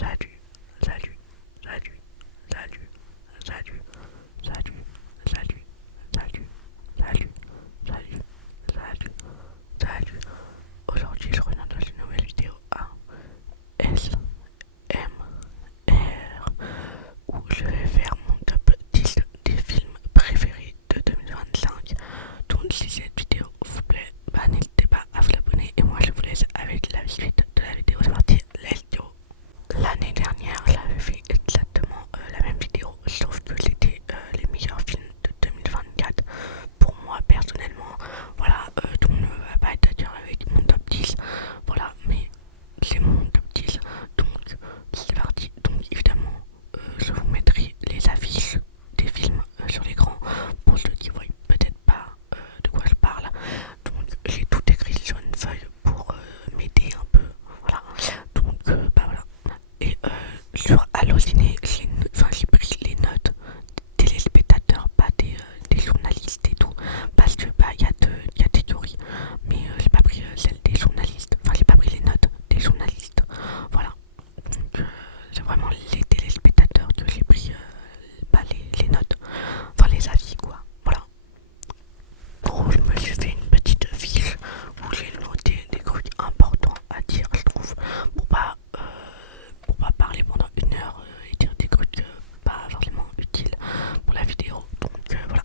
salut, salut, salut, salut, salut, salut, salut, salut, salut, salut, salut, salut. Aujourd'hui, je reviens dans une nouvelle vidéo à S M R où je vais faire mon top 10 des films préférés de 2025. Donc, si cette vidéo vous plaît, n'hésitez pas à vous abonner et moi je vous laisse avec la suite de la vidéo. C'est parti, let's go. L'année dernière, j'avais fait exactement la même vidéo, sauf que c'était les meilleurs films de 2024 pour moi personnellement. Voilà, tout le monde ne va pas être d'accord avec mon top 10, voilà, mais c'est mon top 10, donc c'est parti. Donc évidemment, je vous mettrai les affiches des films sur l'écran pour ceux qui ne voient peut-être pas de quoi je parle. Donc j'ai tout écrit sur une feuille pour m'aider un peu, voilà. Donc voilà. Et sur Allociné, j'ai pris les notes des téléspectateurs, pas des journalistes et tout, parce que il y a deux catégories, mais j'ai pas pris celle des journalistes, enfin j'ai pas pris les notes des journalistes, voilà. Donc c'est vraiment les téléspectateurs que j'ai pris, pas les notes, enfin les avis quoi, voilà. Gros, je me suis fait une petite fiche où j'ai noté des trucs importants à dire, je trouve, pour pas parler pendant une heure et dire des trucs pas forcément utiles pour la vidéo. Donc voilà.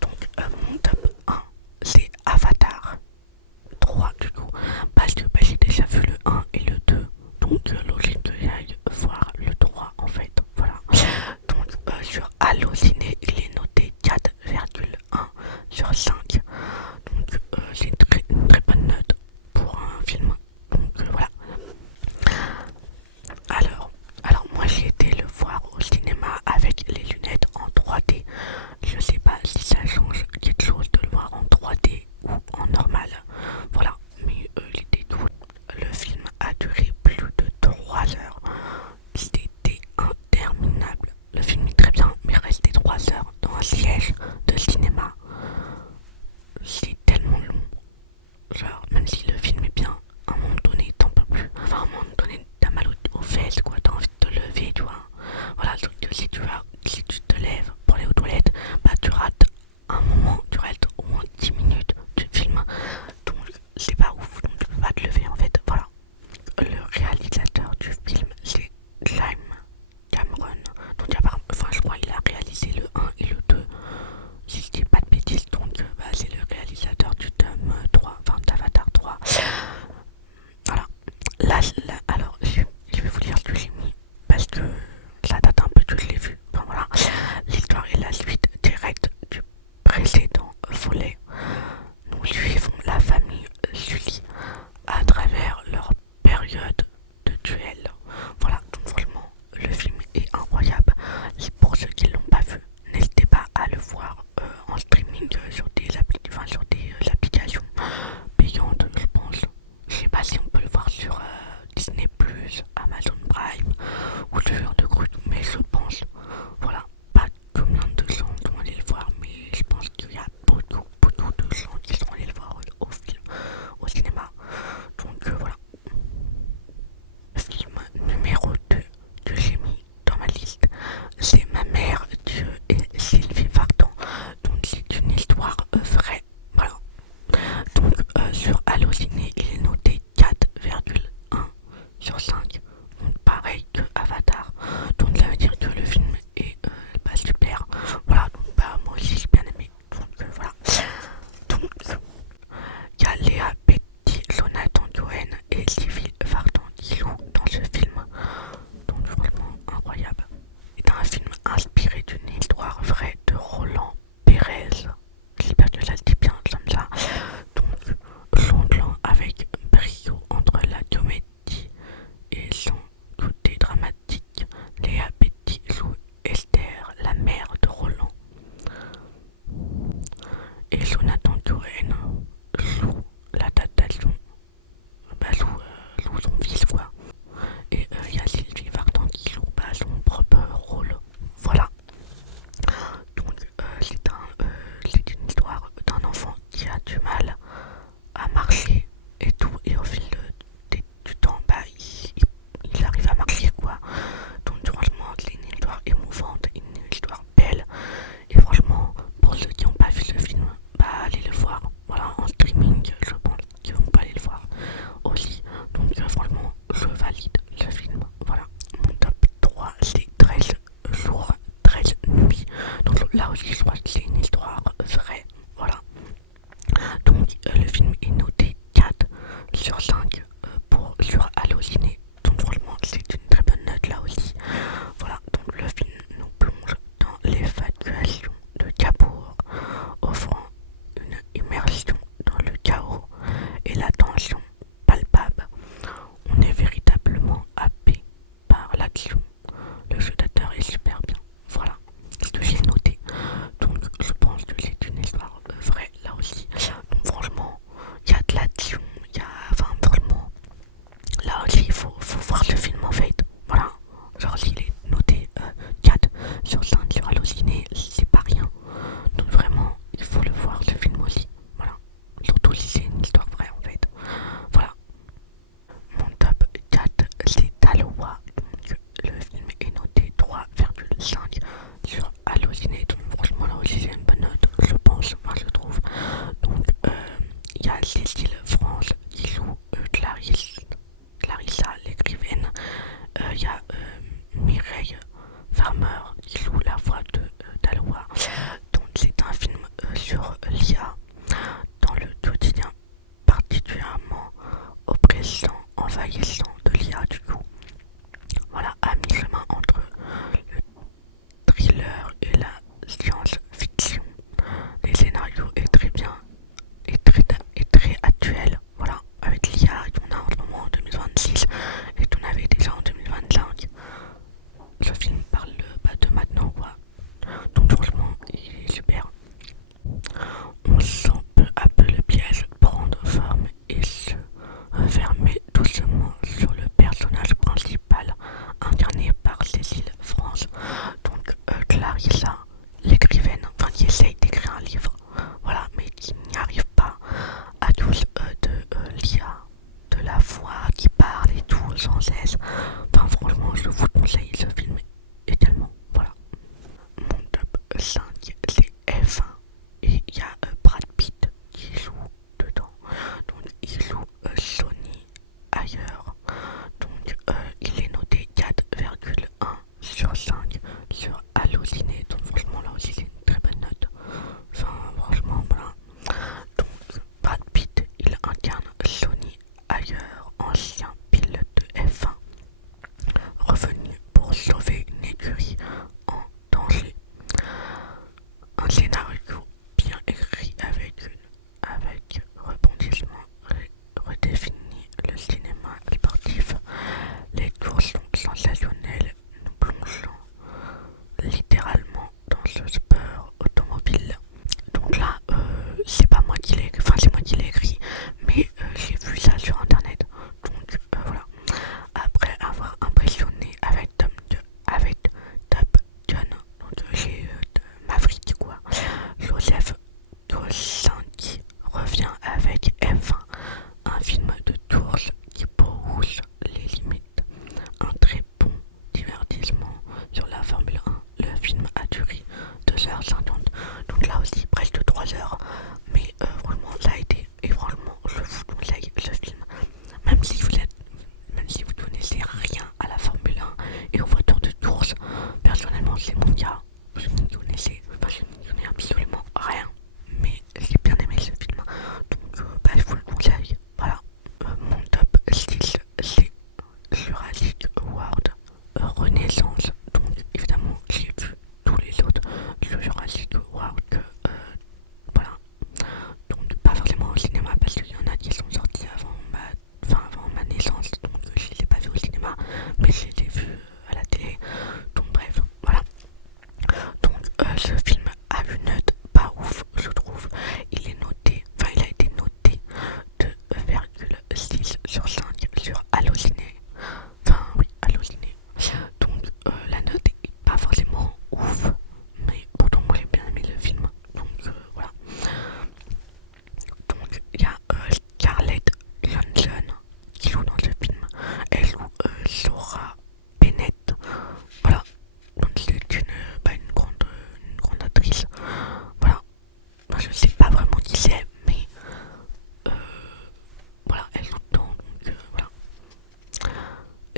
Donc mon top 1 c'est Avatar 3 du coup. Parce que j'ai déjà vu le 1 et le 2. Donc logique que j'aille voir le 3 en fait. Voilà. Donc sur Allociné il est noté 4,1 sur 5. Donc c'est une très bonne note pour un film. Donc voilà. Alors moi j'ai été le voir au cinéma avec les lunettes en 3D. Je sais pas si ça change quelque chose de le voir en 3D ou en normal. Voilà, mais l'idée tout. Le film a duré plus de 3 heures. C'était interminable. Le film est très bien, mais rester 3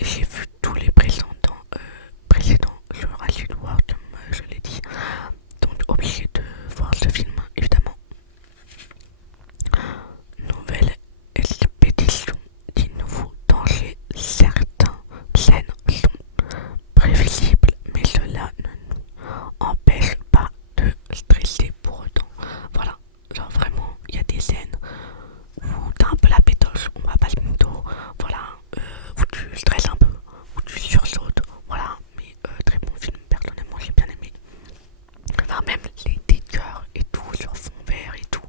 j'ai vu tous les précédents Jurassic World, comme je l'ai dit, donc obligé de voir ce film, évidemment. Nouvelle expédition, dit nouveau danger. Certaines scènes sont prévisibles, mais cela ne nous empêche pas de stresser pour autant. Voilà, genre vraiment, il y a des scènes où t'as un peu la pétoche, on va pas se mytho, voilà, où tu stresses un peu, où tu sursautes, voilà, mais très bon film, personnellement j'ai bien aimé. Enfin, même les décors et tout, sur fond vert et tout,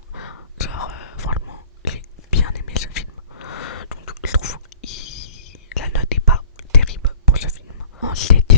genre vraiment, j'ai bien aimé ce film. Donc je trouve la note est pas terrible pour ce film. Ensuite,